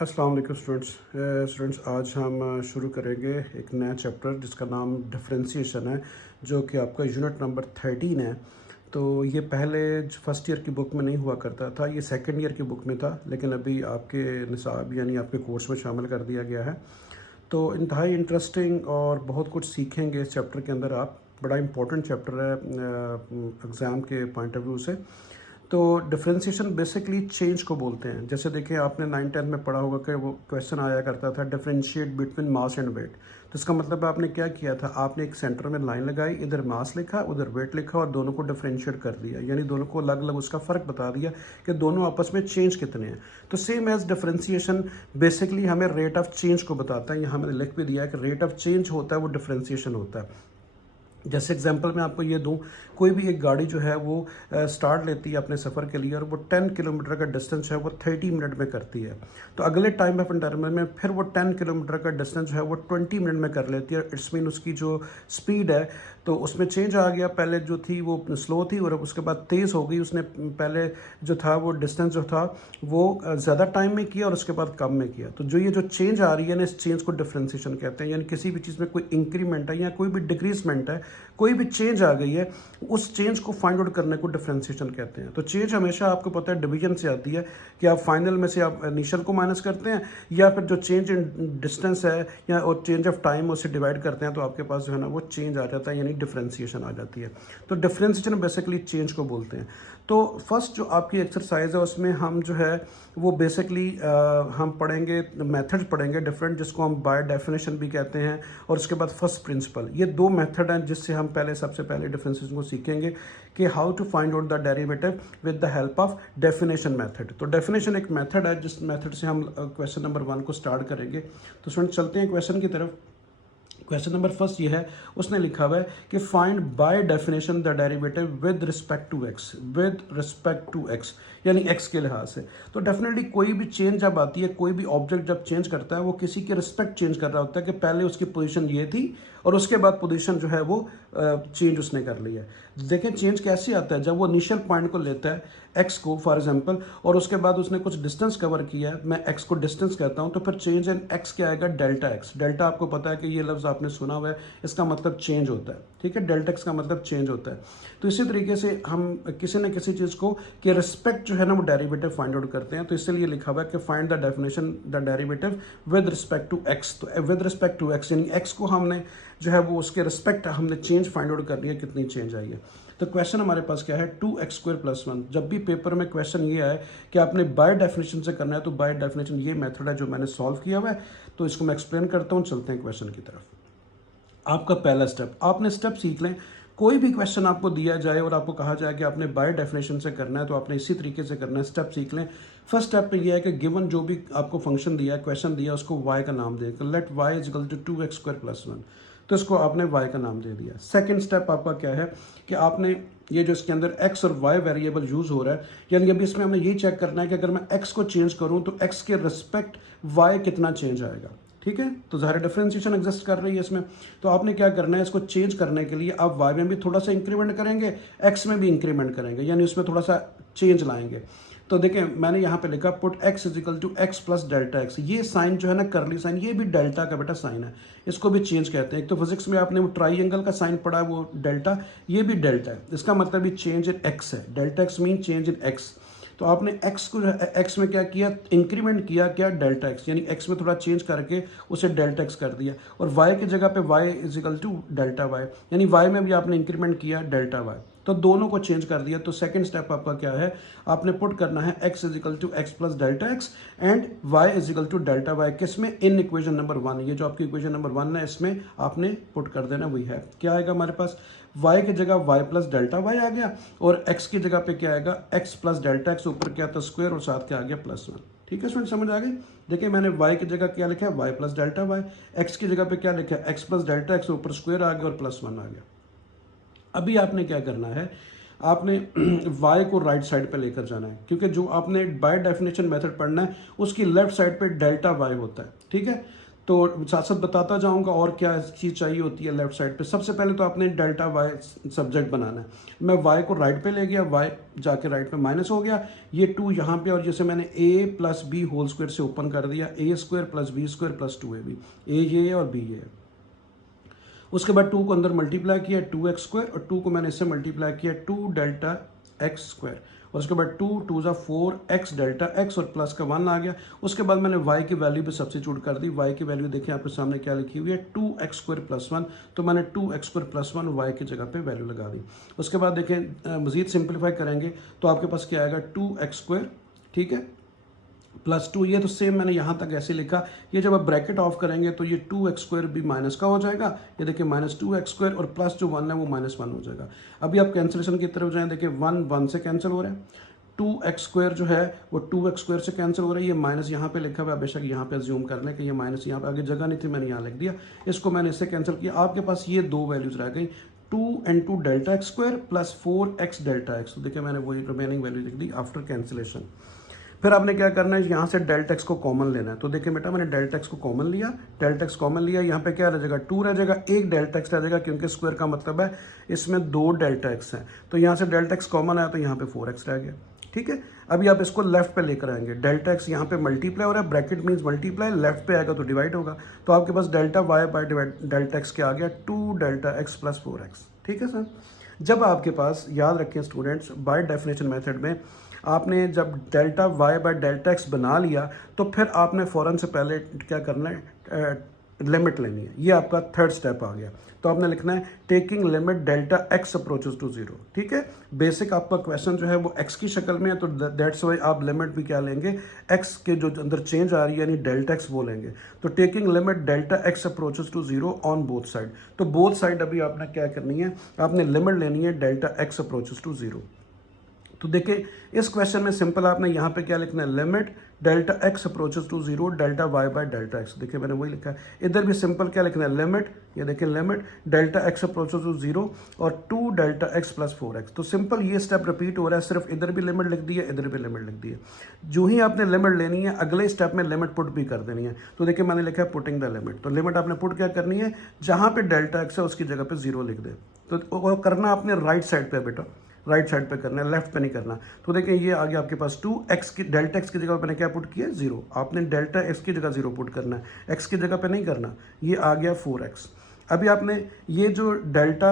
अस्सलाम वालेकुम स्टूडेंट्स आज हम शुरू करेंगे एक नया चैप्टर जिसका नाम डिफरेंशिएशन है, जो कि आपका यूनिट नंबर 13 है। तो ये पहले फर्स्ट ईयर की बुक में नहीं हुआ करता था, ये सेकंड ईयर की बुक में था, लेकिन अभी आपके निसाब यानी आपके कोर्स में शामिल कर दिया गया है। तो इंतहाई इंटरेस्टिंग और बहुत कुछ सीखेंगे इस चैप्टर के अंदर आप। बड़ा इंपॉर्टेंट चैप्टर है एग्ज़ाम के पॉइंट ऑफ व्यू से। तो डिफरेंशिएशन बेसिकली चेंज को बोलते हैं। जैसे देखिए, आपने 9-10 में पढ़ा होगा कि वो क्वेश्चन आया करता था differentiate between mass and weight. तो इसका मतलब आपने क्या किया था, आपने एक सेंटर में लाइन लगाई, इधर मास लिखा उधर वेट लिखा और दोनों को डिफरेंशिएट कर दिया, यानी दोनों को अलग अलग उसका फ़र्क बता दिया कि दोनों आपस में चेंज कितने हैं। तो सेम एज डिफरेंशिएशन बेसिकली हमें रेट ऑफ चेंज को बताता है। यहाँ मैंने लिख भी दिया है कि रेट ऑफ चेंज होता है वो डिफरेंशिएशन होता है। जैसे एग्जांपल मैं आपको ये दूं, कोई भी एक गाड़ी जो है वो स्टार्ट लेती है अपने सफ़र के लिए और वो 10 किलोमीटर का डिस्टेंस है वो 30 मिनट में करती है। तो अगले टाइम ऑफ इंटरवल में फिर वो 10 किलोमीटर का डिस्टेंस जो है वो 20 मिनट में कर लेती है। इट्स मीन उसकी जो स्पीड है तो उसमें चेंज आ गया, पहले जो थी वो स्लो थी और उसके बाद तेज़ हो गई। उसने पहले जो था वो डिस्टेंस जो था वो ज़्यादा टाइम में किया और उसके बाद कम में किया। तो जो ये जो चेंज आ रही है ना, इस चेंज को डिफरेंशिएशन कहते हैं। यानी किसी भी चीज़ में कोई इंक्रीमेंट है या कोई भी डिक्रीजमेंट है, कोई भी चेंज आ गई है, उस चेंज को फाइंड आउट करने को डिफरेंशिएशन कहते हैं। तो चेंज हमेशा आपको पता है डिवीजन से आती है कि आप फाइनल में से आप इनिशियल को माइनस करते हैं या फिर जो चेंज इन डिस्टेंस है या और चेंज ऑफ टाइम उससे डिवाइड करते हैं, तो आपके पास जो है ना वो चेंज आ जाता है, यानी डिफरेंशिएशन आ जाती है। तो डिफरेंशिएशन बेसिकली चेंज को बोलते हैं। तो फर्स्ट जो आपकी एक्सरसाइज है उसमें हम जो है वो बेसिकली हम पढ़ेंगे मेथड पढ़ेंगे डिफरेंट, जिसको हम बाय डेफिनेशन भी कहते हैं, और उसके बाद फर्स्ट प्रिंसिपल। ये दो मेथड हैं जिससे हम सबसे पहले डिफरेंशिएशन को सीखेंगे कि how to find out the derivative with the help of definition method. तो डेफिनेशन एक मेथड है जिस मेथड से हम क्वेश्चन नंबर 1 को स्टार्ट करेंगे। तो स्टूडेंट चलते हैं क्वेश्चन की तरफ। क्वेश्चन नंबर फर्स्ट ये है, उसने लिखा हुआ है कि find by definition the derivative with respect to x, with respect to x यानी एक्स के लिहाज से। तो डेफिनेटली कोई भी चेंज जब आती है, कोई भी ऑब्जेक्ट जब चेंज करता है वो किसी के रिस्पेक्ट चेंज कर रहा होता है कि पहले उसकी पोजीशन ये थी और उसके बाद पोजीशन जो है वो चेंज उसने कर ली है। देखें चेंज कैसे आता है, जब वो इनिशियल पॉइंट को लेता है एक्स को फॉर एग्जांपल, और उसके बाद उसने कुछ डिस्टेंस कवर किया है, मैं एक्स को डिस्टेंस कहता हूं, तो फिर चेंज इन एक्स क्या आएगा, डेल्टा एक्स। डेल्टा आपको पता है कि ये लफ्ज़ आपने सुना हुआ है, इसका मतलब चेंज होता है, ठीक है। डेल्टा एक्स का मतलब चेंज होता है। तो इसी तरीके से हम किसी न किसी चीज़ को के रिस्पेक्ट जो है ना वो डेरिवेटिव फाइंड आउट करते हैं। तो इसलिए लिखा हुआ है कि find the definition the derivative with respect to x. तो विद रिस्पेक्ट टू एक्स यानी एक्स को हमने जो है वो उसके रिस्पेक्ट हमने चेंज फाइंड आउट करनी है, कितनी चेंज आई है। तो क्वेश्चन हमारे पास क्या है, 2x² + 1। जब भी पेपर में क्वेश्चन ये आए कि आपने बाय डेफिनेशन से करना है, तो बाय डेफिनेशन ये मेथड है जो मैंने सॉल्व किया हुआ है। तो इसको मैं एक्सप्लेन करता हूँ, चलते हैं क्वेश्चन की तरफ। आपका पहला स्टेप, आपने स्टेप सीख लें। कोई भी क्वेश्चन आपको दिया जाए और आपको कहा जाए कि आपने बाय डेफिनेशन से करना है, तो आपने इसी तरीके से करना है, स्टेप सीख लें। फर्स्ट स्टेप पे ये है कि गिवन जो भी आपको फंक्शन दिया है, क्वेश्चन दिया, उसको y का नाम दें। लेट y = 2x² + 1, तो इसको आपने y का नाम दे दिया। सेकंड स्टेप आपका क्या है कि आपने ये जो इसके अंदर x और y वेरिएबल यूज़ हो रहा है, यानी अभी इसमें हमें ये चेक करना है कि अगर मैं x को चेंज करूं तो x के रिस्पेक्ट y कितना चेंज आएगा, ठीक है। तो ज़ाहिर डिफरेंशिएशन एग्जिस्ट कर रही है इसमें। तो आपने क्या करना है, इसको चेंज करने के लिए आप y में भी थोड़ा सा इंक्रीमेंट करेंगे, x में भी इंक्रीमेंट करेंगे, यानी उसमें थोड़ा सा चेंज लाएंगे। तो देखें मैंने यहाँ पे लिखा put x = x + delta x। ये साइन जो है ना करली साइन, ये भी डेल्टा का बेटा साइन है, इसको भी चेंज कहते हैं। एक तो फिजिक्स में आपने वो ट्राइंगल का साइन पढ़ा है वो डेल्टा, ये भी डेल्टा है, इसका मतलब ये चेंज इन x है। Delta x mean change in x। तो आपने x को x में क्या किया, इंक्रीमेंट किया, क्या डेल्टा x, यानी x में थोड़ा चेंज करके उसे डेल्टा x कर दिया, और y की जगह पे y = डेल्टा y, यानी y में भी आपने इंक्रीमेंट किया डेल्टा y। तो दोनों को चेंज कर दिया। तो सेकंड स्टेप आपका क्या है, आपने पुट करना है x = x + delta x and y = delta y, किसमें, इन इक्वेशन नंबर 1। ये जो आपकी इक्वेशन नंबर 1 है इसमें आपने पुट कर देना, वही है। क्या आएगा हमारे पास, y की जगह y + डेल्टा y आ गया, और x की जगह पे क्या आएगा, x + डेल्टा x, ऊपर क्या था स्क्वायर और साथ क्या आ गया +1। ठीक है स्टूडेंट, समझ आ गई। देखिए मैंने y की जगह क्या लिखा है, y + डेल्टा y, x की जगह पे क्या लिखा है, x + डेल्टा x, ऊपर स्क्वायर आ गया और +1 आ गया। अभी आपने क्या करना है, आपने y को राइट साइड पे लेकर जाना है, क्योंकि जो आपने बाय डेफिनेशन मेथड पढ़ना है उसकी लेफ्ट साइड पे डेल्टा y होता है, ठीक है। तो साथ साथ बताता जाऊंगा और क्या चीज़ चाहिए होती है लेफ्ट साइड पे। सबसे पहले तो आपने डेल्टा वाई सब्जेक्ट बनाना है। मैं वाई को राइट पे ले गया, वाई जाके राइट पे माइनस हो गया, ये 2 यहाँ पे, और जैसे मैंने a plus B whole square से ओपन कर दिया, a square plus B square plus 2ab, a ये है और b ये है। उसके बाद 2 को अंदर मल्टीप्लाई किया 2x स्क्वायर, और 2 को मैंने इससे मल्टीप्लाई किया 2 डेल्टा x स्क्वायर, और उसके बाद 2 2 ज़ा 4x डेल्टा x, और प्लस का 1 आ गया। उसके बाद मैंने y की वैल्यू भी सब्स्टिट्यूट कर दी। y की वैल्यू देखिए आपके सामने क्या लिखी हुई है, 2x स्क्वायर प्लस 1, तो मैंने 2x स्क्वायर प्लस 1 y की जगह पे वैल्यू लगा दी। उसके बाद देखें मज़ीद सिंप्लीफाई करेंगे तो आपके पास क्या आएगा, 2x स्क्वायर, ठीक है, प्लस 2, ये तो सेम मैंने यहाँ तक ऐसे लिखा। ये जब आप ब्रैकेट ऑफ करेंगे तो ये 2x स्क्वायर भी माइनस का हो जाएगा, ये देखिए माइनस 2x स्क्वायर, और प्लस जो 1 है वो माइनस 1 हो जाएगा। अभी आप कैंसिलेशन की तरफ जाएं, देखिए 1 1 से कैंसिल हो रहा है, 2x स्क्वायर जो है वो 2x स्क्वायर से कैंसिल हो रहा है, ये माइनस यहाँ पे लिखा हुआ है, बेशक यहाँ पे अज्यूम कर लें कि ये माइनस यहाँ पे, आगे जगह नहीं थी मैंने यहाँ लिख दिया, इसको मैंने इससे कैंसिल किया। आपके पास ये दो वैल्यूज रह गई, 2 into delta x square plus 4x delta X, तो देखिए मैंने वही रिमेनिंग वैल्यू लिख दी आफ्टर कैंसिलेशन। फिर आपने क्या करना है, यहाँ से डेल्टा एक्स को कॉमन लेना है। तो देखिए बेटा मैंने डेल्टा एक्स को कॉमन लिया, डेल्टा एक्स कॉमन लिया, यहाँ पे क्या रह जाएगा, 2 रह जाएगा, एक डेल्टा एक्स रह जाएगा, क्योंकि स्क्वायर का मतलब है इसमें 2 डेल्टा एक्स हैं। तो यहाँ से डेल्टा एक्स कॉमन आया तो यहाँ पे 4x रह गया, ठीक है। अभी आप इसको लेफ्ट पे लेकर आएंगे, डेल्टा एक्स यहाँ पे मल्टीप्लाई हो रहा है, ब्रैकेट मीन्स मल्टीप्लाई, लेफ्ट पे आएगा तो डिवाइड होगा, तो आपके पास delta Y by delta X क्या आ गया, 2 डेल्टा एक्स प्लस 4x, ठीक है सर। जब आपके पास, याद रखें स्टूडेंट्स, बाय डेफिनेशन मेथड में आपने जब delta Y by delta X बना लिया तो फिर आपने फ़ौरन से पहले क्या करना है, लिमिट लेनी है। ये आपका थर्ड स्टेप आ गया। तो आपने लिखना है taking limit delta X approaches to 0, ठीक है। बेसिक आपका क्वेश्चन जो है वो एक्स की शक्ल में है, तो दैट्स वाई आप लिमिट भी क्या लेंगे, एक्स के जो अंदर चेंज आ रही है यानी डेल्टा एक्स वो लेंगे। तो taking limit delta X approaches to 0 on both side, तो बोथ साइड अभी आपने क्या करनी है, आपने लिमिट लेनी है डेल्टा एक्स अप्रोचेस टू 0। तो देखिए इस क्वेश्चन में सिंपल आपने यहाँ पे क्या लिखना है, limit delta X approaches to 0 delta Y by delta X, देखिए मैंने वही लिखा है। इधर भी सिंपल क्या लिखना है, लिमिट, ये देखिए limit delta X approaches to 0 और 2 डेल्टा एक्स प्लस 4x। तो सिंपल ये स्टेप रिपीट हो रहा है, सिर्फ इधर भी लिमिट लिख दी है, इधर भी लिमिट लिख दी है। जो ही आपने लिमिट लेनी है अगले स्टेप में लिमिट पुट भी कर देनी है। तो देखिए मैंने लिखा है पुटिंग द लिमिट, तो लिमिट आपने पुट क्या करनी है, जहाँ पे डेल्टा एक्स है उसकी जगह पे 0 लिख दे। तो वो करना आपने राइट साइड पे बेटा, राइट साइड पे करना है, लेफ्ट पे नहीं करना। तो देखिए ये आ गया आपके पास 2x की, डेल्टा एक्स की जगह पे मैंने क्या पुट किया, 0। आपने डेल्टा एक्स की जगह 0 पुट करना है, एक्स की जगह पे नहीं करना। ये आ गया 4x। अभी आपने ये जो delta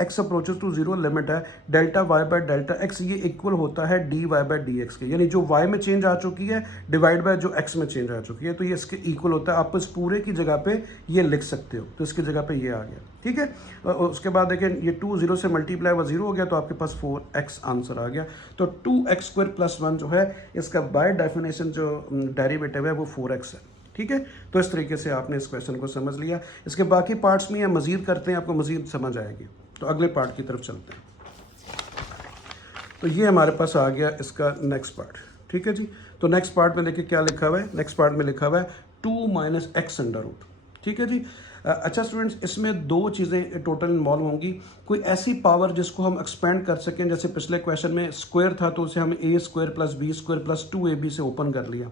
X approaches to 0 limit है, delta Y by delta X, ये इक्वल होता है D Y by D X के, यानी जो वाई में चेंज आ चुकी है डिवाइड बाय जो एक्स में चेंज आ चुकी है, तो ये इसके इक्वल होता है। आप इस पूरे की जगह पे ये लिख सकते हो, तो इसकी जगह पे ये आ गया, ठीक है। उसके बाद देखें ये 2 0 से मल्टीप्लाई हुआ 0 हो गया, तो आपके पास 4x आंसर आ गया। तो 2x स्क्वायर प्लस 1 जो है इसका बाय डेफिनेशन जो डेरिवेटिव है वो 4x है, ठीक है। तो इस तरीके से आपने इस क्वेश्चन को समझ लिया। इसके बाकी पार्ट्स में मज़ीद करते हैं, आपको मज़ीद समझ आएगी। तो अगले पार्ट की तरफ चलते हैं। तो ये हमारे पास आ गया इसका नेक्स्ट पार्ट, ठीक है जी। तो नेक्स्ट पार्ट में देखिए क्या लिखा हुआ है, नेक्स्ट पार्ट में लिखा हुआ है 2 माइनस एक्स अंडर रूट, ठीक है जी। अच्छा स्टूडेंट्स, इसमें दो चीज़ें टोटल इन्वॉल्व होंगी। कोई ऐसी पावर जिसको हम एक्सपेंड कर सकें, जैसे पिछले क्वेश्चन में स्क्वायर था तो उसे हम a square plus B square plus 2ab से ओपन कर लिया।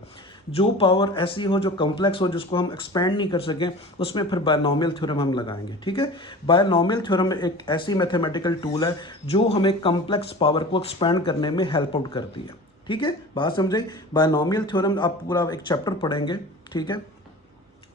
जो पावर ऐसी हो जो कॉम्प्लेक्स हो, जिसको हम एक्सपेंड नहीं कर सकें, उसमें फिर बायनॉमियल थ्योरम हम लगाएंगे, ठीक है। बायनॉमियल थ्योरम एक ऐसी मैथमेटिकल टूल है जो हमें कॉम्प्लेक्स पावर को एक्सपेंड करने में हेल्प आउट करती है, ठीक है। बात समझे, बायनॉमियल थ्योरम आप पूरा एक चैप्टर पढ़ेंगे, ठीक है,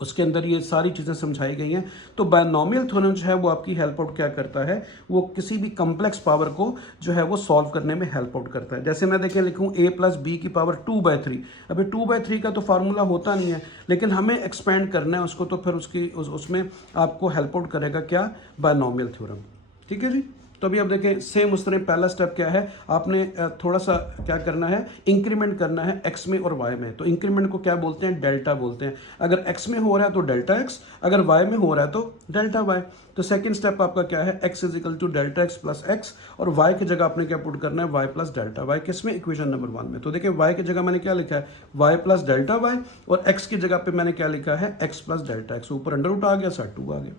उसके अंदर ये सारी चीज़ें समझाई गई हैं। तो बायनॉमियल थ्योरम जो है वो आपकी हेल्प आउट क्या करता है, वो किसी भी कम्प्लेक्स पावर को जो है वो सॉल्व करने में हेल्प आउट करता है। जैसे मैं देखें लिखूं a प्लस बी की पावर 2/3, अभी 2/3 का तो फार्मूला होता नहीं है, लेकिन हमें एक्सपेंड करना है उसको, तो फिर उसमें आपको हेल्प आउट करेगा क्या, बायनॉमियल थ्योरम, ठीक है जी। तो अभी अब देखें सेम उस तरह पहला स्टेप क्या है, आपने थोड़ा सा क्या करना है, इंक्रीमेंट करना है x में और y में। तो इंक्रीमेंट को क्या बोलते हैं, डेल्टा बोलते हैं। अगर x में हो रहा है तो डेल्टा x, अगर y में हो रहा है तो डेल्टा y। तो सेकंड स्टेप आपका क्या है, x is equal to delta X plus X, और y की जगह आपने क्या पुट करना है, y प्लस डेल्टा y। किसमें, इक्वेशन नंबर 1 में। तो देखिए y की जगह मैंने क्या लिखा है, y प्लस डेल्टा y, और x की जगह पे मैंने क्या लिखा है, x प्लस डेल्टा एक्स। ऊपर अंडर रूट आ गया, साइड 2 आ गया।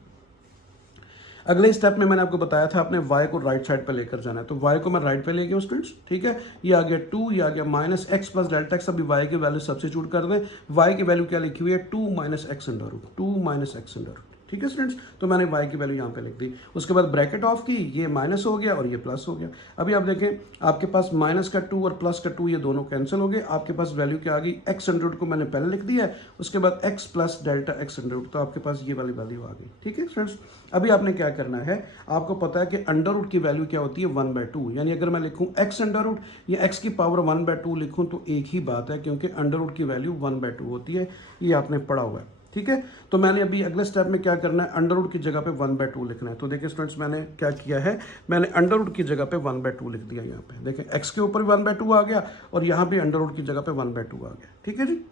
अगले स्टेप में मैंने आपको बताया था अपने y को राइट साइड पे लेकर जाना है, तो y को मैं राइट पे ले गया स्टूडेंट्स, ठीक है। ये आ गया 2, ये आ गया minus x plus delta x. अभी y की वैल्यू सब्स्टिट्यूट कर दें। y की वैल्यू क्या लिखी हुई है, 2 minus X under root, 2 minus X under root, ठीक है स्टूडेंट्स। तो मैंने y की वैल्यू यहाँ पे लिख दी। उसके बाद ब्रैकेट ऑफ की, ये माइनस हो गया और ये प्लस हो गया। अभी आप देखें आपके पास माइनस का 2 और प्लस का 2 ये दोनों कैंसिल हो गए। आपके पास वैल्यू क्या आ गई, एक्स अंडर रूट को मैंने पहले लिख दिया है, उसके बाद X plus delta X under root, तो आपके पास ये वाली वैल्यू आ गई, ठीक है स्टूडेंट्स। अभी आपने क्या करना है, आपको पता है कि अंडर रूट की वैल्यू क्या होती है, 1/2। यानी अगर मैं लिखूं एक्स अंडर रूट या एक्स की पावर 1/2 लिखूं तो एक ही बात है, क्योंकि अंडर रूट की वैल्यू 1/2 होती है। ये आपने पढ़ा हुआ है, ठीक है। तो मैंने अभी अगले स्टेप में क्या करना है, अंडर रूट की जगह पे 1/2 लिखना है। तो देखिए स्टूडेंट्स मैंने क्या किया है, मैंने अंडर रूट की जगह पे 1/2 लिख दिया। यहाँ पे देखें एक्स के ऊपर 1/2 आ गया और यहाँ पे अंडर रूट की जगह पे 1/2 आ गया, ठीक है जी।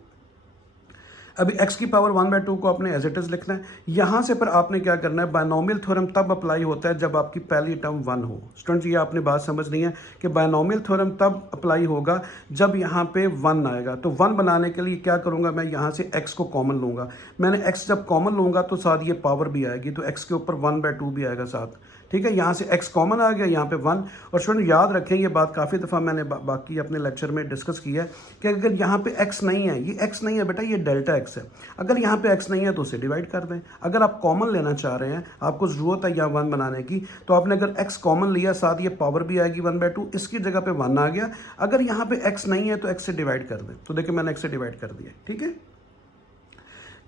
अभी x की पावर 1/2 को आपने एज इट इज लिखना है। यहां से पर आपने क्या करना है, बायनोमियल थ्योरम तब अप्लाई होता है जब आपकी पहली टर्म 1 हो। स्टूडेंट्स ये आपने बात समझनी है कि बायनोमियल थ्योरम तब अप्लाई होगा जब यहां पे 1 आएगा। तो 1 बनाने के लिए क्या करूंगा, मैं यहां से x को कॉमन लूंगा। मैंने x जब कॉमन लूंगा तो साथ ये पावर भी आएगी, तो x के ऊपर 1/2 भी आएगा साथ, ठीक है। यहाँ से x कॉमन आ गया, यहाँ पे 1। और स्टूडेंट याद रखें, ये बात काफ़ी दफ़ा मैंने बाकी अपने लेक्चर में डिस्कस किया है कि अगर यहाँ पे x नहीं है, ये x नहीं है बेटा, ये डेल्टा x है। अगर यहाँ पे x नहीं है तो उसे डिवाइड कर दें। अगर आप कॉमन लेना चाह रहे हैं, आपको ज़रूरत है यहाँ 1 बनाने की, तो आपने अगर x कॉमन लिया, साथ ये पावर भी आएगी 1/2, इसकी जगह पे 1 आ गया। अगर यहाँ पे x नहीं है तो x से डिवाइड कर दें। तो देखिए मैंने x से डिवाइड कर दिया, ठीक है,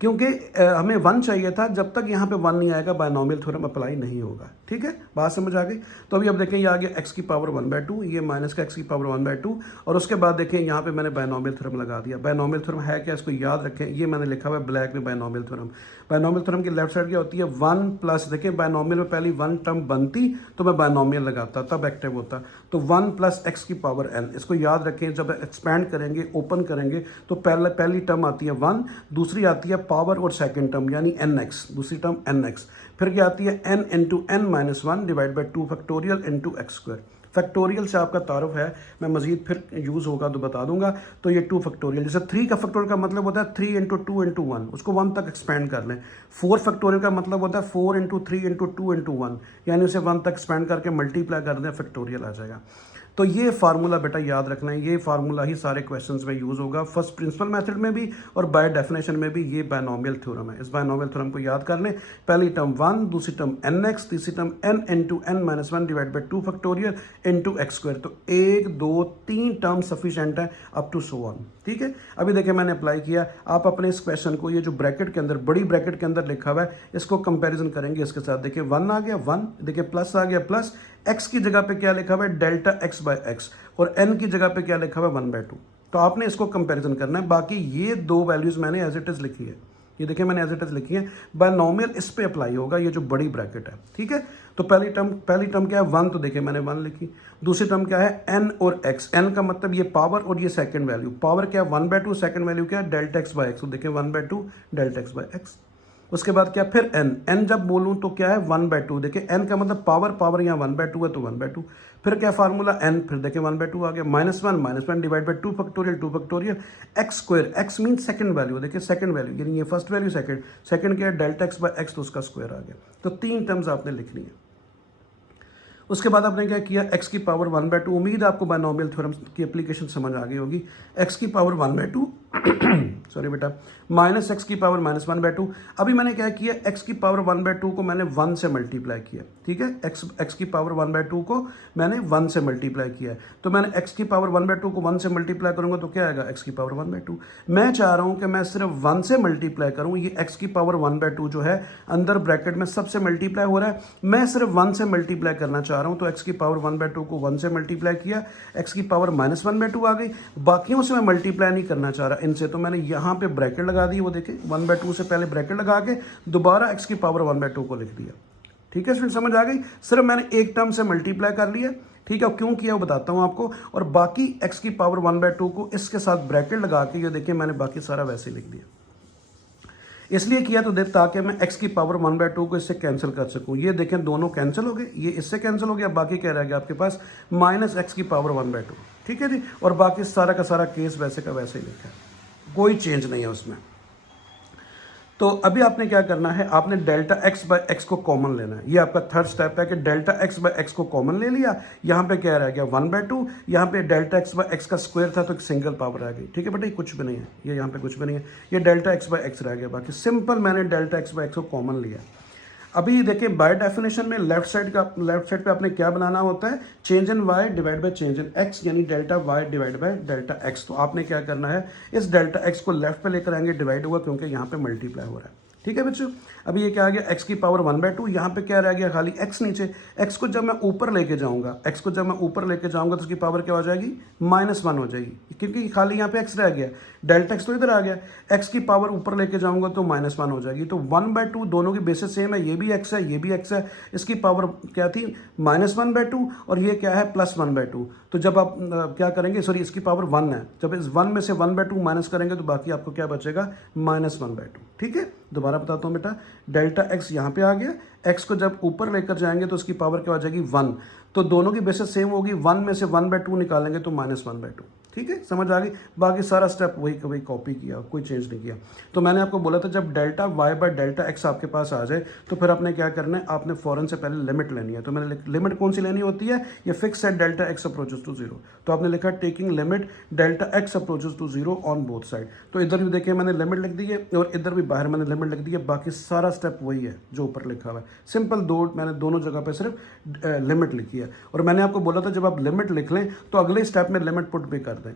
क्योंकि हमें 1 चाहिए था। जब तक यहाँ पे 1 नहीं आएगा बायनोमियल थ्योरम अप्लाई नहीं होगा, ठीक है, बात समझ आ गई। तो अभी अब देखें ये आ गया x की पावर 1/2, ये माइनस का x की पावर 1/2, और उसके बाद देखें यहाँ पे मैंने बायनोमियल थ्योरम लगा दिया। बायनोमियल थ्योरम है क्या, इसको याद रखें, ये मैंने लिखा हुआ है ब्लैक में बायनोमियल थ्योरम। बायनोमियल थ्योरम की लेफ्ट साइड क्या होती है, 1 प्लस, देखें बायनोमियल में पहली 1 टर्म बनती तो मैं बायनोमियल लगाता, तब एक्टिव होता। तो 1 प्लस x की पावर n, इसको याद रखें। जब एक्सपैंड करेंगे, ओपन करेंगे, तो पहली टर्म आती है 1, दूसरी आती है पावर और सेकंड टर्म यानी nx, दूसरी टर्म nx, फिर क्या आती है n into n minus 1 divide by 2 factorial into x square. Factorial से आपका तारुफ है, मैं मजीद फिर यूज़ होगा तो बता दूंगा। तो ये 2 फैक्टोरियल, जैसे 3 का फैक्टोरियल का मतलब होता है 3 इंटू 2 इंटू 1, उसको 1 तक एक्सपेंड कर लें। 4 फैक्टोरियल का मतलब होता है 4 इंटू 3 इंटू 2 इंटू 1, यानी उसे 1 तक एक्सपेंड करके मल्टीप्लाई कर दें, फैक्टोरियल आ जाएगा। तो ये फार्मूला बेटा याद रखना है, ये फार्मूला ही सारे क्वेश्चंस में यूज़ होगा, फर्स्ट प्रिंसिपल मेथड में भी और बाय डेफिनेशन में भी। ये बायनोमियल थ्योरम है, इस बायनोमियल थ्योरम को याद कर लें। पहली टर्म 1, दूसरी टर्म nx, तीसरी term n into n minus 1 divide by 2 factorial into x square. तो 1 2 3 टर्म सफिशेंट है अप टू सो ऑन, ठीक है। अभी देखिए मैंने अप्लाई किया। आप अपने इस क्वेश्चन को, ये जो ब्रैकेट के अंदर, बड़ी ब्रैकेट के अंदर लिखा हुआ है, इसको कंपैरिजन करेंगे इसके साथ। देखिए 1 आ गया 1, देखिए प्लस आ गया प्लस, x की जगह पे क्या लिखा हुआ है, डेल्टा x बाय एक्स, और n की जगह पे क्या लिखा हुआ है, 1/2। तो आपने इसको कंपैरिजन करना है। बाकी ये दो वैल्यूज मैंने एज इट इज लिखी है, ये देखिए मैंने एज इट इज लिखी है। बायनोमियल इस पे अप्लाई होगा, ये जो बड़ी ब्रैकेट है, ठीक है। तो पहली टर्म क्या है, 1, तो देखिए मैंने 1 लिखी। दूसरी टर्म क्या है, n और x, n का मतलब ये पावर और ये सेकंड वैल्यू। पावर क्या है 1/2, सेकंड वैल्यू क्या है डेल्टा x बाय एक्स, तो देखिए 1/2 डेल्टा x बाय एक्स। उसके बाद क्या, फिर n जब बोलूं तो क्या है 1/2, देखिए n का मतलब पावर यहाँ 1/2 है तो 1/2। फिर क्या फार्मूला n, फिर देखिए 1/2 आ गया, -1 divide by 2 factorial x square. X mean second value, देखिए सेकंड वैल्यू यानी ये फर्स्ट वैल्यू, सेकंड क्या है डेल्टा x बाय एक्स, तो उसका स्क्वायर आ गया। तो 3 टर्म्स आपने लिखनी है। उसके बाद आपने क्या किया, x की पावर 1/2। उम्मीद है आपको बायनोमियल थ्योरम की एप्लीकेशन समझ आ गई होगी। x की पावर 1/2 सॉरी बेटा, माइनस एक्स की पावर -1/2। अभी मैंने क्या किया, x की पावर 1/2 को मैंने 1 से मल्टीप्लाई किया, ठीक है। x की पावर 1/2 को मैंने 1 से मल्टीप्लाई किया। तो मैंने x की पावर 1/2 को 1 से मल्टीप्लाई करूंगा तो क्या आएगा, x की पावर 1/2। मैं चाह रहा हूं कि मैं सिर्फ 1 से मल्टीप्लाई करूं। ये x की पावर 1/2 जो है अंदर ब्रैकेट में सबसे मल्टीप्लाई हो रहा है, मैं सिर्फ 1 से मल्टीप्लाई करना चाह रहा हूं। तो x की पावर 1/2 को 1 से मल्टीप्लाई किया, x की पावर -1/2 आ गई। बाकियों से मैं मल्टीप्लाई नहीं करना चाह रहा इनसे, तो मैंने यहाँ पे ब्रैकेट लगा दी। वो देखिए 1/2 से पहले ब्रैकेट लगा के दोबारा x की पावर 1/2 को लिख दिया, ठीक है। समझ आ गई, सिर्फ मैंने एक टर्म से मल्टीप्लाई कर लिया, ठीक है। क्यों किया वो बताता हूं आपको। और बाकी x की पावर 1/2 को इसके साथ ब्रैकेट लगा के, ये देखिए मैंने बाकी सारा वैसे लिख दिया। इसलिए किया तो ताकि मैं x की पावर 1/2 को इससे कैंसिल कर सकूं। ये देखें दोनों कैंसिल हो गए, ये इससे कैंसिल हो गया, बाकी क्या रह गया आपके पास -x की पावर 1/2, ठीक है जी। और बाकी सारा का सारा केस वैसे का वैसे ही लिखा है, कोई चेंज नहीं है उसमें। तो अभी आपने क्या करना है, आपने डेल्टा एक्स बाय एक्स को कॉमन लेना है। ये आपका थर्ड स्टेप है कि डेल्टा एक्स बाय एक्स को कॉमन ले लिया, यहाँ पे क्या रह गया 1/2, यहाँ पे डेल्टा एक्स बाय एक्स का स्क्वायर था तो एक सिंगल पावर रह गई, ठीक है बेटा, ये कुछ भी नहीं है, ये यहाँ पे कुछ भी नहीं है, ये डेल्टा एक्स बाय एक्स रह गया, बाकी सिंपल मैंने डेल्टा एक्स बाय एक्स को कॉमन लिया। अभी देखिए बाय डेफिनेशन में लेफ्ट साइड पे आपने क्या बनाना होता है, change in Y divide by change in X, यानी delta Y divide by delta X. तो आपने क्या करना है, इस डेल्टा एक्स को लेफ्ट पे लेकर आएंगे, डिवाइड हुआ क्योंकि यहाँ पे मल्टीप्लाई हो रहा है, ठीक है बच्चों। अभी ये क्या आ गया, एक्स की पावर 1/2, यहाँ पे क्या रह गया खाली एक्स नीचे। एक्स को जब मैं ऊपर लेके जाऊंगा तो उसकी पावर क्या हो जाएगी, -1 हो जाएगी, क्योंकि खाली यहाँ पे एक्स रह गया, डेल्टा एक्स तो इधर आ गया, एक्स की पावर ऊपर लेके जाऊंगा तो -1 हो जाएगी। तो 1/2 दोनों की बेसिस सेम है, ये भी एक्स है ये भी एक्स है, इसकी पावर क्या थी -1/2 और ये क्या है +1/2। तो जब आप क्या करेंगे, सॉरी इसकी पावर 1 है, जब इस 1 में से 1/2 माइनस करेंगे तो बाकी आपको क्या बचेगा, -1/2, ठीक है। दोबारा बताता हूँ बेटा, डेल्टा एक्स यहाँ पे आ गया, एक्स को जब ऊपर लेकर जाएंगे तो उसकी पावर क्या हो जाएगी 1, तो दोनों की बेसिस सेम होगी, 1 में से 1/2 निकालेंगे तो -1/2, ठीक है, समझ आ गई। बाकी सारा स्टेप वही कॉपी किया, कोई चेंज नहीं किया। तो मैंने आपको बोला था जब delta Y by delta X आपके पास आ जाए तो फिर आपने क्या करना है, आपने फौरन से पहले लिमिट लेनी है। तो मैंने लिमिट कौन सी लेनी होती है, ये फिक्स है डेल्टा एक्स अप्रोचेस टू 0। तो आपने लिखा taking limit delta X approaches to 0 on both side. तो इधर भी देखिए मैंने लिमिट लिख दी है और इधर भी बाहर मैंने लिमिट लिख दी है, बाकी सारा स्टेप वही है जो ऊपर लिखा हुआ है। सिंपल मैंने दोनों जगह पे सिर्फ लिमिट लिखी है। और मैंने आपको बोला था जब आप लिमिट लिख लें तो अगले स्टेप में लिमिट पुट भी कर दें।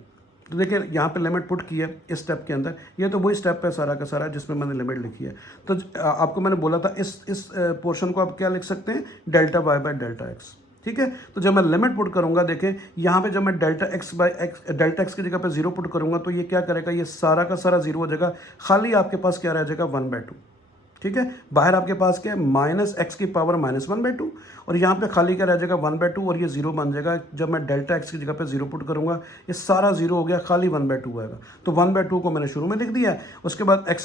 तो देखिए यहाँ पे लिमिट पुट की है इस स्टेप के अंदर, ये तो वही स्टेप है सारा का सारा जिसमें मैंने लिमिट लिखी है। तो आपको मैंने बोला था इस पोर्शन को आप क्या लिख सकते हैं, delta Y by delta X, ठीक है। तो जब मैं लिमिट पुट करूंगा, देखें यहाँ पे जब मैं डेल्टा एक्स की जगह पे 0 पुट करूंगा तो ये क्या करेगा, ये सारा का सारा 0 हो जाएगा, खाली आपके पास क्या रह जाएगा 1/2, ठीक है। बाहर आपके पास क्या है, -x की पावर -1/2 और यहाँ पे खाली क्या रह जाएगा 1/2 और ये 0 बन जाएगा। जब मैं डेल्टा एक्स की जगह पे 0 पुट करूंगा ये सारा 0 हो गया, खाली 1/2 आएगा। तो 1/2 को मैंने शुरू में लिख दिया, उसके बाद x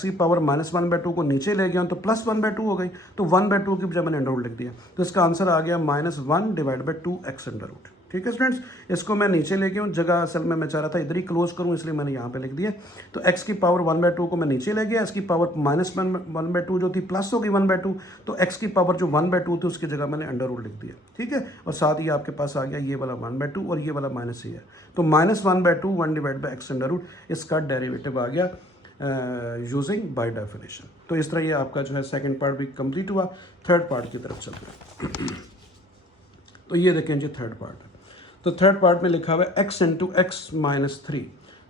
की पावर -1/2 को नीचे ले गया तो +1/2 हो गई। तो 1/2 की जब मैंने अंडर रूट लिख दिया तो इसका आंसर आ गया -1 divide by 2x under root, ठीक है स्टूडेंट्स। इसको मैं नीचे लेके हूँ, जगह असल में मैं चाह रहा था इधर ही क्लोज करूँ इसलिए मैंने यहाँ पे लिख दिया। तो x की पावर 1/2 को मैं नीचे ले गया, इसकी पावर -1/2 जो थी प्लस हो गई 1/2, तो x की पावर जो 1/2 थी उसकी जगह मैंने अंडर रूट लिख दिया, ठीक है। और साथ ही आपके पास आ गया ये वाला 1/2 और ये वाला माइनस ही है, तो -1/2 1 divide by x under root, इसका डेरिवेटिव आ गया यूजिंग बाय डेफिनेशन। तो इस तरह ये आपका जो है सेकेंड पार्ट भी कंप्लीट हुआ। थर्ड पार्ट की तरफ चलते हैं। तो ये देखें जी थर्ड पार्ट है। तो थर्ड पार्ट में लिखा हुआ है x इंटू एक्स -3।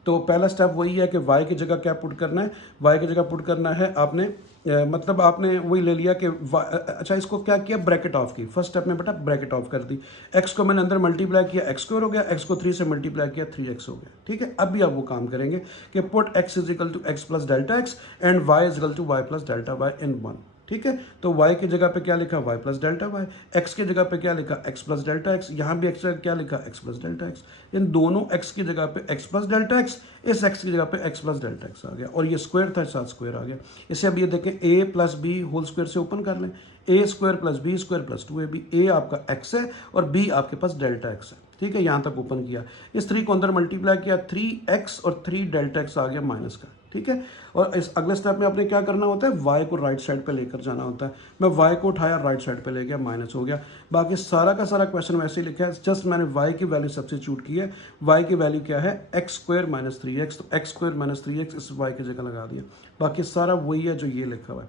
तो पहला स्टेप वही है कि y की जगह क्या पुट करना है, y की जगह पुट करना है आपने मतलब आपने वही ले लिया कि अच्छा इसको क्या किया, ब्रैकेट ऑफ की। फर्स्ट स्टेप में बेटा ब्रैकेट ऑफ कर दी, x को मैंने अंदर मल्टीप्लाई किया x² हो गया, x को 3 से मल्टीप्लाई किया 3x हो गया, ठीक है। अब भी आप वो काम करेंगे कि put x is equal to x plus delta X and y is equal to y plus delta Y in 1, ठीक है। तो y की जगह पे क्या लिखा y plus delta Y, x की जगह पे क्या लिखा x प्लस डेल्टा एक्स, यहाँ भी x क्या लिखा x प्लस डेल्टा एक्स। इन दोनों x की जगह पे x प्लस डेल्टा एक्स, इस x की जगह पे x प्लस डेल्टा एक्स आ गया और ये स्क्वायर था साथ स्क्वायर आ गया। इसे अब ये देखें a plus B whole square से ओपन कर लें, a² plus b² plus 2ab, a आपका x है और b आपके पास डेल्टा एक्स है, ठीक है। यहाँ तक ओपन किया, इस 3 को अंदर मल्टीप्लाई किया, 3x और 3 डेल्टा एक्स आ गया माइनस का, ठीक है। और इस अगले स्टेप में आपने क्या करना होता है, y को राइट साइड पे लेकर जाना होता है। मैं y को उठाया राइट साइड पे ले गया, माइनस हो गया। बाकी सारा का सारा क्वेश्चन वैसे ही लिखा है, जस्ट मैंने y की वैल्यू सब्स्टिट्यूट की है। y की वैल्यू क्या है, x² - 3x, तो x² - 3x इस y की जगह लगा दिया। बाकी सारा वही है जो ये लिखा हुआ है।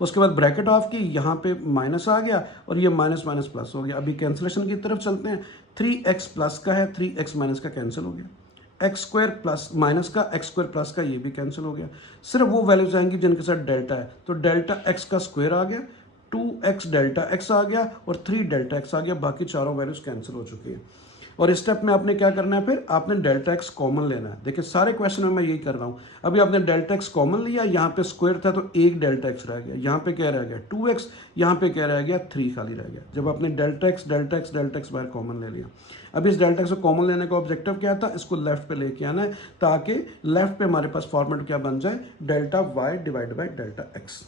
उसके बाद ब्रैकेट ऑफ की, यहाँ पे माइनस आ गया और ये माइनस माइनस प्लस हो गया। अभी कैंसिलेशन की तरफ चलते हैं। 3x प्लस का है, 3x माइनस का कैंसिल हो गया, x² प्लस माइनस का x² प्लस का ये भी कैंसिल हो गया। सिर्फ वो वैल्यूज आएंगी जिनके साथ डेल्टा है, तो डेल्टा x का स्क्वायर आ गया, 2x डेल्टा x आ गया और 3 डेल्टा x आ गया। बाकी चारों वैल्यूज कैंसिल हो चुकी हैं। और इस स्टेप में आपने क्या करना है, फिर आपने डेल्टा एक्स कॉमन लेना है। देखिए सारे क्वेश्चन में मैं यही कर रहा हूँ। अभी आपने डेल्टा एक्स कॉमन लिया, यहाँ पे स्क्वायर था तो 1 डेल्टा एक्स रह गया, यहाँ पे क्या रह गया 2x, यहाँ पे क्या रह गया 3 खाली रह गया। जब आपने डेल्टा एक्स बाहर कॉमन ले लिया, अभी इस डेल्टा एक्स को कॉमन लेने का ऑब्जेक्टिव क्या था, इसको लेफ्ट पे लेके आना है ताकि लेफ्ट पे हमारे पास फॉर्मेट क्या बन जाए, delta Y divide by delta X.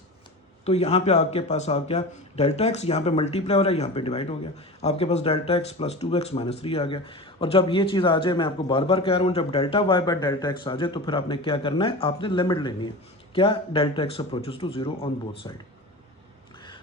तो यहाँ पे आपके पास आ गया डेल्टा एक्स, यहाँ पे मल्टीप्लाई हो रहा है, यहाँ पे डिवाइड हो गया, आपके पास delta X plus 2x minus 3 आ गया। और जब ये चीज़ आ जाए, मैं आपको बार बार कह रहा हूँ, जब delta Y by delta X आ जाए तो फिर आपने क्या करना है, आपने लिमिट लेनी है क्या, delta X approaches to zero on both side.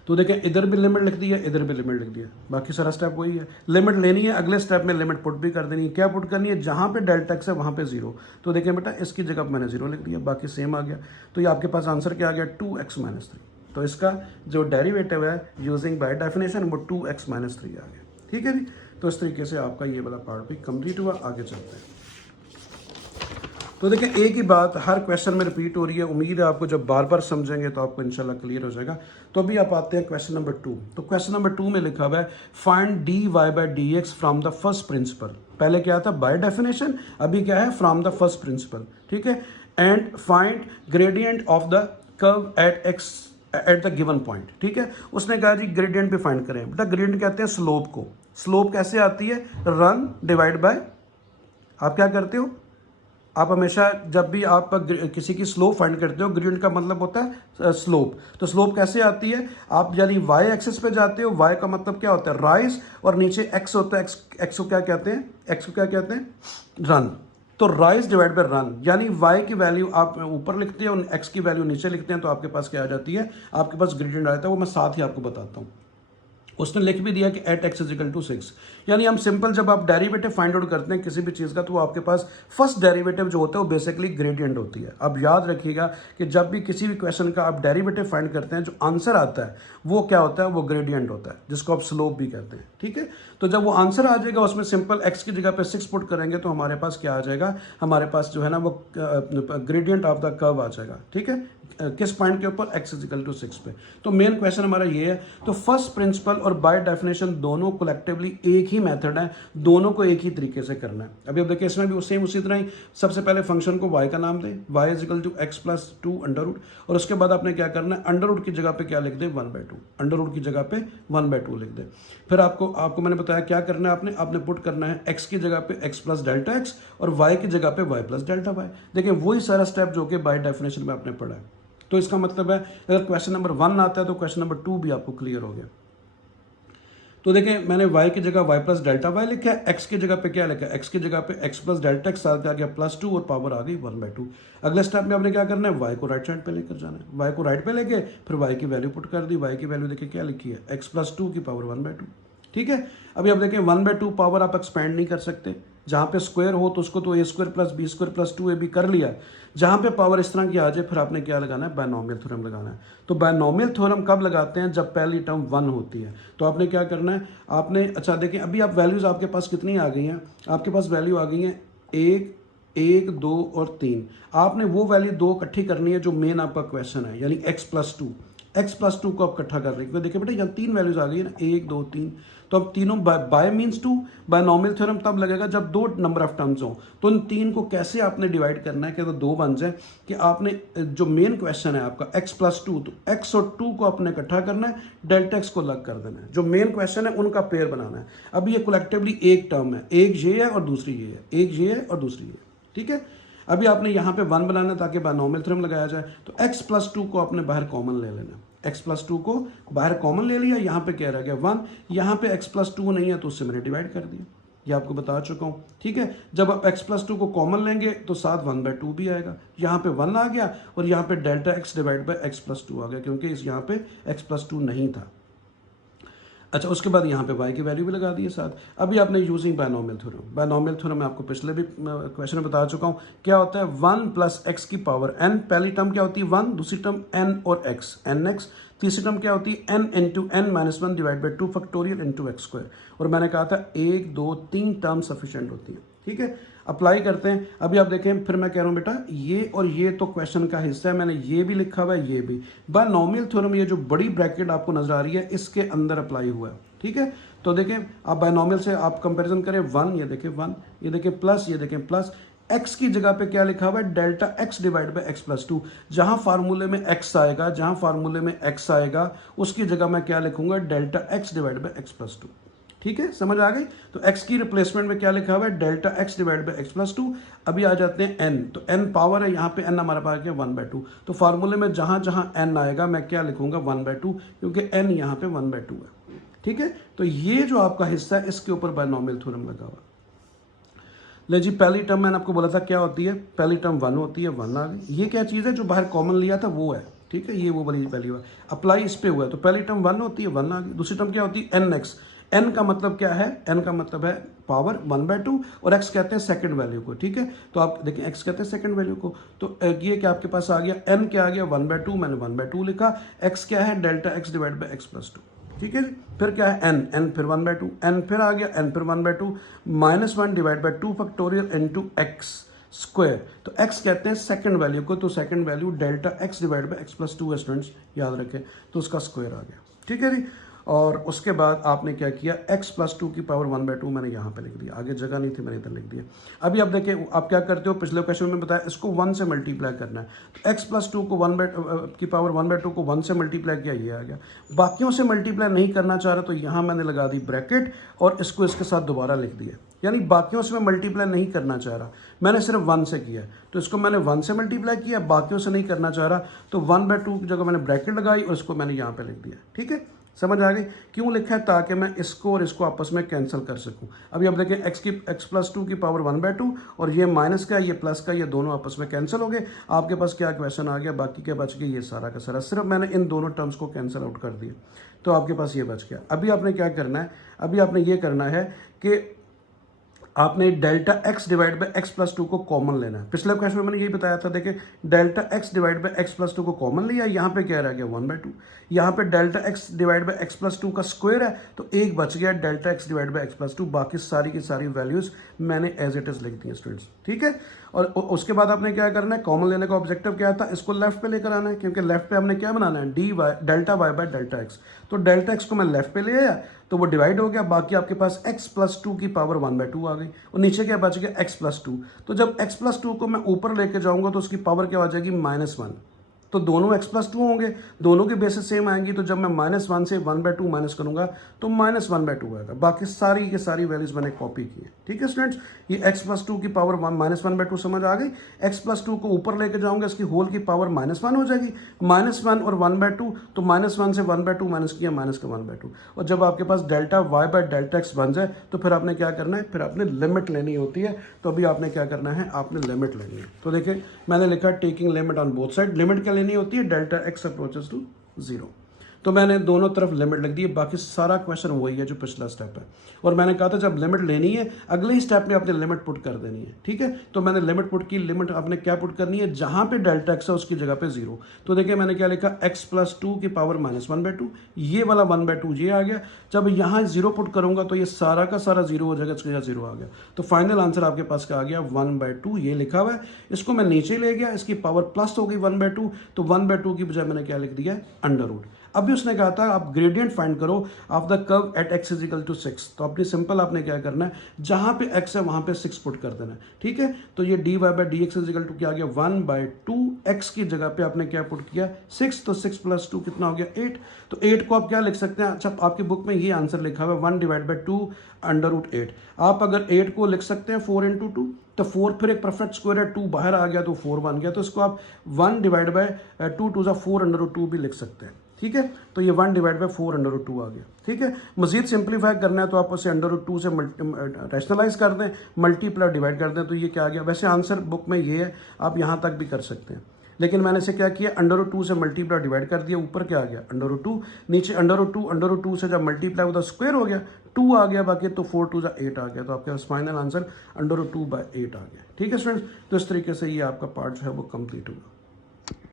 तो देखें इधर भी लिमिट लिख दी है, इधर भी लिमिट लिख दी है, बाकी सारा स्टेप वही है। लिमिट लेनी है, अगले स्टेप में लिमिट पुट भी कर देनी है। क्या पुट करनी है, जहाँ पे डेल्टा एक्स है वहाँ पे जीरो। तो देखें बेटा इसकी जगह पर मैंने जीरो लिख दिया, बाकी सेम आ गया। तो ये आपके पास आंसर क्या आ गया, 2x-3। तो इसका जो डेरिवेटिव है यूजिंग बाय डेफिनेशन वो 2x-3 आ गया। ठीक है जी। तो इस तरीके से आपका ये वाला पार्ट भी कंप्लीट हुआ। आगे चलते हैं। तो देखिए एक ही बात हर क्वेश्चन में रिपीट हो रही है। उम्मीद है आपको जब बार बार समझेंगे तो आपको इंशाल्लाह क्लियर हो जाएगा। तो अभी आप आते हैं क्वेश्चन नंबर 2। तो क्वेश्चन नंबर 2 में लिखा हुआ है find dy by dx from the first principle. पहले क्या था, बाय डेफिनेशन, अभी क्या है, फ्रॉम द फर्स्ट प्रिंसिपल। ठीक है। And find gradient of the curve at x at the given point. ठीक है। उसने कहा जी ग्रेडियंट भी फाइंड करें। बेटा ग्रेडियंट कहते हैं स्लोप को। स्लोप कैसे आती है, रन डिवाइड बाय, आप क्या करते हो, आप हमेशा जब भी आप किसी की स्लोप फाइंड करते हो, ग्रेडियंट का मतलब होता है स्लोप। तो स्लोप कैसे आती है, आप यानी वाई एक्सिस पे जाते हो, वाई का मतलब क्या होता है, राइज, और नीचे एक्स होता है, एक्स को क्या कहते हैं, एक्स को क्या कहते हैं, रन। तो राइज डिवाइड बाय रन, यानी वाई की वैल्यू आप ऊपर लिखते हैं और एक्स की वैल्यू नीचे लिखते हैं, तो आपके पास क्या आ जाती है, आपके पास ग्रेडियंट आ जाता है। वो मैं साथ ही आपको बताता हूँ। उसने लिख भी दिया कि एट एक्स इजिकल टू 6, यानी हम सिंपल जब आप डेरिवेटिव फाइंड आउट करते हैं किसी भी चीज़ का, तो आपके पास फर्स्ट डेरिवेटिव जो होता है वो बेसिकली ग्रेडियंट होती है। अब याद रखिएगा कि जब भी किसी भी क्वेश्चन का आप डेरिवेटिव फाइंड करते हैं, जो आंसर आता है वो क्या होता है, वो ग्रेडियंट होता है, जिसको आप स्लोप भी कहते हैं। ठीक है। तो जब वो आंसर आ जाएगा उसमें सिंपल एक्स की जगह पे 6 पुट करेंगे तो हमारे पास क्या आ जाएगा, हमारे पास जो है ना वो ग्रेडियंट ऑफ द कर्व आ जाएगा। ठीक है। किस पॉइंट के ऊपर, एक्स इजिकल टू 6 पे। तो मेन क्वेश्चन हमारा ये है। तो फर्स्ट प्रिंसिपल और बाय डेफिनेशन दोनों कलेक्टिवली एक ही मेथड है, दोनों को एक ही तरीके से करना है। अभी अब देखिए इसमें भी सेम उसी तरह ही सबसे पहले फंक्शन को y का नाम दें, y is equal to X plus 2 under root, और उसके बाद आपने क्या करना है, अंडर रूट की जगह पे क्या लिख दे, 1/2, अंडर रूट की जगह पे 1/2 लिख दे। फिर आपको मैंने बताया क्या करना है, आपने पुट करना है x की जगह पे x प्लस डेल्टा एक्स और y की जगह पे y प्लस डेल्टा वाई। देखिए वही सारा स्टेप जो कि बाय डेफिनेशन में आपने पढ़ा है। तो इसका मतलब है अगर क्वेश्चन नंबर 1 आता है तो क्वेश्चन नंबर 2 भी आपको क्लियर हो गया। तो देखें मैंने y की जगह y प्लस डेल्टा वाई लिखा है, x की जगह पे क्या लिखा है, x की जगह पे x प्लस डेल्टा एक्स आ गया +2 और पावर आ गई 1/2। अगले स्टेप में आपने क्या करना है, y को राइट साइड पे लेकर जाना है, y को राइट पे लेके फिर y की वैल्यू पुट कर दी। y की वैल्यू देखिए क्या लिखी है, x प्लस 2 की पावर 1/2। ठीक है। अभी आप देखें 1/2 पावर आप एक्सपेंड नहीं कर सकते, जहाँ पे स्क्वायर हो तो उसको तो a square plus B square plus 2ab कर लिया। जहाँ पे पावर इस तरह की आ जाए फिर आपने क्या लगाना है, बायनॉमियल थ्योरम लगाना है। तो बायनॉमियल थ्योरम कब लगाते हैं, जब पहली टर्म 1 होती है। तो आपने क्या करना है, आपने अच्छा देखें अभी आप वैल्यूज आपके पास कितनी आ गई हैं, आपके पास वैल्यू आ गई है 1, 2 और 3। आपने वो वैल्यू 2 इकट्ठी करनी है जो मेन आपका क्वेश्चन है, यानी x+2 को आप इकट्ठा कर लेंगे। देखिए बेटा यहाँ 3 वैल्यूज आ गई है ना, 1, 2, 3। तो अब तीनों बाय मीन्स 2, बायनॉमियल थ्योरम तब लगेगा जब 2 नंबर ऑफ टर्म्स हो। तो इन 3 को कैसे आपने डिवाइड करना है कि तो 2 बन जाए, कि आपने जो मेन क्वेश्चन है आपका x+2, तो x और 2 को आपने इकट्ठा करना है, डेल्टा x को अलग कर देना है। जो मेन क्वेश्चन है उनका पेयर बनाना है। अब ये कलेक्टिवली एक टर्म है, एक ये है और दूसरी ये है, एक ये है और दूसरी ये। ठीक है। अभी आपने यहाँ पे 1 बनाना है ताकि बायनॉमियल थ्योरम लगाया जाए। तो x+2 को आपने बाहर कॉमन ले लेना, x+2 को बाहर कॉमन ले लिया, यहाँ पे क्या रह गया 1, यहाँ पे x+2 नहीं है तो उससे मैंने डिवाइड कर दिया, ये आपको बता चुका हूँ। ठीक है। जब आप x+2 को कॉमन लेंगे तो साथ 1/2 भी आएगा, यहाँ पे 1 आ गया और यहाँ पे delta x divide by x+2 आ गया, क्योंकि इस यहाँ पे x+2 नहीं था। अच्छा उसके बाद यहाँ पे y की वैल्यू भी लगा दी है साथ। अभी आपने using binomial theorem, binomial theorem मैं आपको पिछले भी क्वेश्चन में बता चुका हूँ क्या होता है, 1 प्लस एक्स की पावर n। पहली टर्म क्या होती है 1, दूसरी टर्म n और x, nx। तीसरी टर्म क्या होती है n into n-1 divide by 2 factorial into x square. और मैंने कहा था 1, 2, 3 टर्म सफिशिएंट होती है। ठीक है। अप्लाई करते हैं। अभी आप देखें फिर मैं कह रहा हूँ बेटा ये और ये तो क्वेश्चन का हिस्सा है, मैंने ये भी लिखा हुआ है, ये भी बायनॉमियल थ्योरम, ये जो बड़ी ब्रैकेट आपको नजर आ रही है इसके अंदर अप्लाई हुआ है। ठीक है। तो देखें आप बायनॉमियल से आप कंपैरिजन करें, 1 ये देखें 1, ये देखें प्लस, ये देखें प्लस, x की जगह पे क्या लिखा हुआ है, delta x divide by x+2। जहां फार्मूले में x आएगा, जहां फार्मूले में x आएगा उसकी जगह मैं क्या लिखूंगा, delta x divide by x+2। ठीक है, समझ आ गई। तो x की रिप्लेसमेंट में क्या लिखा हुआ है, delta x divide by x+2। अभी आ जाते हैं n, तो n पावर है, यहाँ पे n हमारे पास क्या 1/2। तो फार्मूले में जहां जहां n आएगा मैं क्या लिखूंगा 1/2, क्योंकि n यहाँ पे 1/2 है। ठीक है। तो ये जो आपका हिस्सा है इसके ऊपर बायनॉमियल थ्योरम लगा हुआ। ले जी, पहली टर्म मैंने आपको बोला था क्या होती है, पहली टर्म 1 होती है, 1 आ गई। ये क्या चीज़ है जो बाहर कॉमन लिया था वो है, ठीक है, ये वो वाली पहली बार अप्लाई इस पे हुआ है, तो पहली टर्म 1 होती है, 1 आ गई। दूसरी टर्म क्या होती है, एन एक्स। एन का मतलब क्या है, एन का मतलब है पावर 1/2 और एक्स कहते हैं सेकंड वैल्यू को, ठीक है। तो आप देखिए एक्स कहते हैं सेकंड वैल्यू को, तो ये क्या आपके पास आ गया, एन क्या आ गया 1/2, मैंने 1/2 लिखा। एक्स क्या है, delta x divide by x plus 2, ठीक है जी। फिर क्या है एन, एन फिर 1/2, एन फिर आ गया, एन फिर 1/2 -1 divide by 2 factorial into x square. तो x कहते हैं सेकंड वैल्यू को, तो second value delta x divide by x plus 2 है स्टूडेंट्स, याद रखें, तो उसका स्क्वायर आ गया, ठीक है जी। और उसके बाद आपने क्या किया, x प्लस 2 की पावर 1/2 मैंने यहाँ पे लिख दिया, आगे जगह नहीं थी मैंने इधर लिख दिया। अभी आप देखिए आप क्या करते हो, पिछले क्वेश्चन में बताया इसको 1 से मल्टीप्लाई करना है, तो x प्लस 2 को 1 की पावर 1/2 को 1 से मल्टीप्लाई किया, ये आ गया। बाकियों से मल्टीप्लाई नहीं करना चाह रहा तो यहाँ मैंने लगा दी ब्रैकेट और इसको इसके साथ दोबारा लिख दिया, यानी बाकियों से मैं मल्टीप्लाई नहीं करना चाह रहा, मैंने सिर्फ 1 से किया, तो इसको मैंने 1 से मल्टीप्लाई किया, बाकियों से नहीं करना चाह रहा, तो 1/2 की जगह मैंने ब्रैकेट लगाई और इसको मैंने यहाँ पे लिख दिया, ठीक है। समझ आ गई क्यों लिखा है, ताकि मैं इसको और इसको आपस में कैंसिल कर सकूं। अभी आप देखें x प्लस 2 की पावर 1/2 और ये माइनस का ये प्लस का, ये दोनों आपस में कैंसिल हो गए। आपके पास क्या क्वेश्चन आ गया, बाकी क्या बच गया, ये सारा का सारा, सिर्फ मैंने इन दोनों टर्म्स को कैंसिल आउट कर दिया, तो आपके पास ये बच गया। अभी आपने क्या करना है, अभी आपने ये करना है कि आपने delta x divide by x plus 2 को कॉमन लेना है। पिछले क्वेश्चन में मैंने यही बताया था, देखिए delta x divide by x plus 2 को कॉमन लिया, यहाँ पे क्या रह गया 1/2, यहाँ पे delta x divide by x plus 2 का स्क्वायर है, तो एक बच गया delta x divide by x plus 2, बाकी सारी की सारी वैल्यूज मैंने एज इट इज लिख दी स्टूडेंट्स, ठीक है। और उसके बाद आपने क्या करना है, कॉमन लेने का ऑब्जेक्टिव क्या था, इसको लेफ्ट पे लेकर आना है, क्योंकि लेफ्ट पे हमने क्या बनाना है, D Y delta Y by delta X. तो डेल्टा एक्स को मैं लेफ्ट पे ले आया तो वो डिवाइड हो गया, बाकी आपके पास x प्लस 2 की पावर 1/2 आ गई और नीचे क्या बच गया x प्लस 2। तो जब x प्लस 2 को मैं ऊपर लेके जाऊंगा तो उसकी पावर क्या हो जाएगी, -1। तो दोनों x प्लस 2 होंगे, दोनों की बेसिस सेम आएंगी, तो जब मैं -1 से 1/2 माइनस करूंगा तो -1/2 आएगा। बाकी सारी की सारी वैल्यूज मैंने कॉपी की है, ठीक है स्टूडेंट्स। ये x प्लस 2 की पावर -1/2 समझ आ गई। x प्लस 2 को ऊपर लेके जाऊंगा, इसकी होल की पावर -1 हो जाएगी, -1 और 1/2, तो -1 से 1/2 माइनस किया, माइनस का 1/2। और जब आपके पास delta y by delta X बन जाए तो फिर आपने क्या करना है, फिर आपने लिमिट लेनी होती है। तो अभी आपने क्या करना है, आपने लिमिट लेनी है। तो देखिए मैंने लिखा taking limit on both side, limit क्या लेनी होती है, डेल्टा एक्स अप्रोचेस टू 0। तो मैंने दोनों तरफ लिमिट लिख दी है, बाकी सारा क्वेश्चन वही है जो पिछला स्टेप है। और मैंने कहा था जब लिमिट लेनी है अगले ही स्टेप में आपने लिमिट पुट कर देनी है, ठीक है। तो मैंने लिमिट पुट की, लिमिट आपने क्या पुट करनी है, जहां पे डेल्टा एक्स है उसकी जगह पे 0। तो देखिए मैंने क्या लिखा, x प्लस 2 की पावर -1/2, ये वाला 1/2 ये आ गया। जब यहाँ 0 पुट करूंगा तो ये सारा का सारा 0 हो जाएगा, इसकी जगह 0 आ गया। तो फाइनल आंसर आपके पास क्या आ गया, 1/2 ये लिखा हुआ है। इसको मैं नीचे ले गया, इसकी पावर प्लस हो गई 1/2, तो 1/2 की बजाय मैंने क्या लिख दिया, अंडर रूट। अभी उसने कहा था आप ग्रेडियंट फाइंड करो of the curve at x is equal to 6। तो अपनी सिंपल आपने क्या करना है, जहां पे x है वहां पे 6 पुट कर देना है, ठीक है। तो ये dy by D X is equal to क्या आ गया, 1/2, x की जगह पे आपने क्या पुट किया 6, तो 6 प्लस 2 कितना हो गया 8। तो 8 को आप क्या लिख सकते हैं, अच्छा आपकी बुक में ये आंसर लिखा हुआ है 1 डिवाइड बाई 2 अंडर रूट 8। आप अगर 8 को लिख सकते हैं 4 इंटू 2, तो 4 फिर एक परफेक्ट स्क्वायर है, 2 बाहर आ गया तो 4 बन गया, तो इसको आप 1 divide by 2 to 4 under root 2 भी लिख सकते हैं, ठीक है। तो ये 1 डिवाइड बाई 4 अंडर रूट 2 आ गया, ठीक है। मजीद सिंप्लीफाई करना है तो आप उसे अंडर रूट 2 से रैशनलाइज कर दें, मल्टीप्लाई डिवाइड कर दें, तो ये क्या आ गया। वैसे आंसर बुक में ये है, आप यहाँ तक भी कर सकते हैं, लेकिन मैंने इसे क्या किया, अंडर रूट 2 से मल्टीप्लाई डिवाइड कर दिया, ऊपर क्या आ गया अंडर रूट 2, नीचे अंडर रूट 2 से जब मल्टीप्लाई होता स्क्वायर हो गया 2 आ गया, बाकी तो 4 2 8 आ गया। तो आपके पास फाइनल आंसर अंडर रूट 2/8 आ गया, ठीक है स्टूडेंट्स। तो इस तरीके से ये आपका पार्ट जो है वो कंप्लीट हुआ।